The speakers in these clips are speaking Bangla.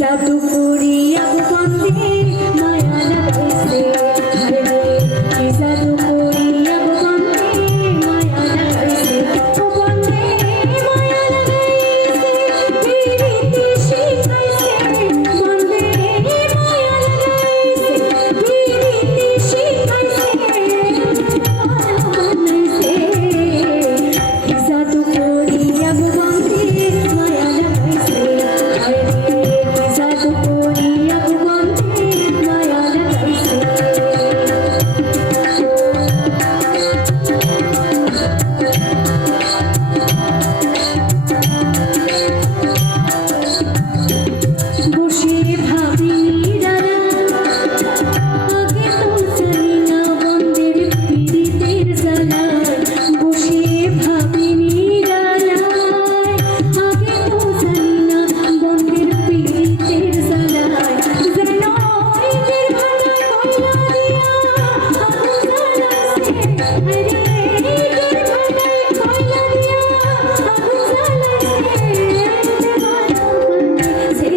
জাদু করিয়া বন্দে মায়া লাগাইছে হায় রে কি জাদু করিয়া বন্দে মায়া লাগাইছে ও বন্দে মায়া লাগাইছে প্রীতি শিখাইছে বন্দে মায়া লাগাইছে প্রীতি শিখাইছে বানাইছে কি জাদু করিয়া বন্দে মায়া লাগাইছে হায় রে জাদু করিয়া বন্দে মায়া লাগাইছে বসে ভাবি নিরালা আগে তো জানি না বন্দের পীড়িতের জ্বালা বসে ভাবি নিরালা আগে তো জানি না বন্দের পীড়িতের জ্বালা যেন ঈদের ভাঙা কইলা দিয়া আগুন জ্বালাইছে হায় রে ঈদের ভাঙা কইলা দিয়া আগুন জ্বালাইছে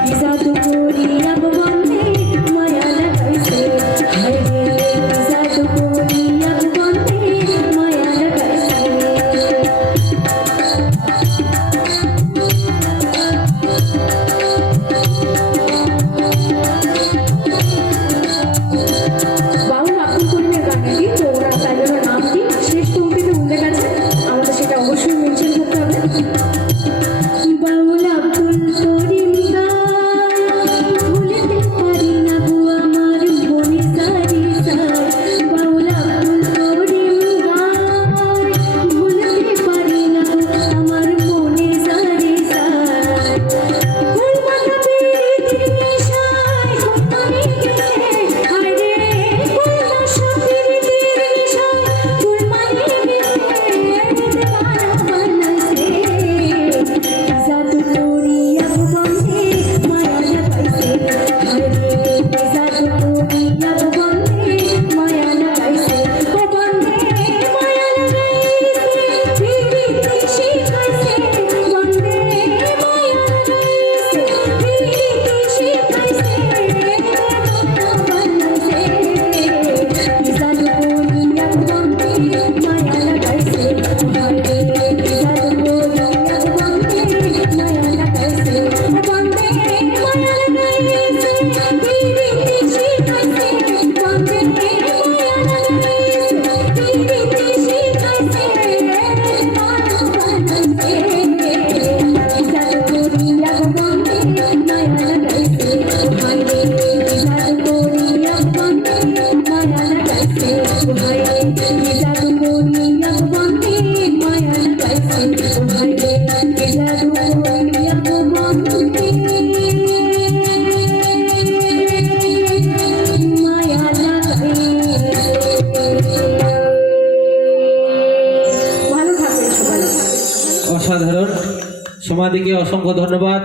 কি জাদু করিয়া বন্দে মায়া লাগাইছে হায় রে কি জাদু করিয়া বন্দে মায়া লাগাইছে বাউল আব্দুল করিমের গানটি তো ওরা তাই জন্য নাম দিই শেষ পংক্তিতে উল্লেখ আছে আমাদের সেটা অবশ্যই মেনশন করতে হবে বাউল আব্দুল করিম গান ভুলিতে পারি না গো আমার মনে সারি সার বাউল আব্দুল করিম গান ভুলিতে পারি না গো আমার মনে সারি সার কোন মাথা পীড়িতের নেশায় ঘুমানি গেছে হায় রে কোন মাথা পীড়িতের নেশায় ঘুমানি গেছে দেওয়ানা বানাইছে জাদু করিয়া বন্দে মায়া লাগাইছে হায় রে জাদু করিয়া বন্দে মায়া লাগাইছে ও বন্দে মায়া লাগাইছে প্রীতি শিখাইছে বন্দে মায়া লাগাইছে প্রীতি শিখাইছে বানাইছে কি জাদু করিয়া বন্দে মায়া লাগাইছে হায় রে জাদু করিয়া বন্দে মায়া লাগাইছে বন্দে মায়া লাগাইছে প্রীতি শিখাইছে বন্দে মায়া লাগাইছে প্রীতি শিখাইছে বানাইছে কি জাদু করিয়া বন্দে মায়া লাগাইছে হায় রে কি জাদু করিয়া বন্দে মায়া লাগাইছে হায় রে কি জাদু করিয়া বন্দে মায়া লাগাইছে হায় রে কি জাদু করিয়া বন্দে মায়া লাগাইছে। ভালো থাকবেন সবাই। অসাধারণ। সমাধিকে অসংখ্য ধন্যবাদ।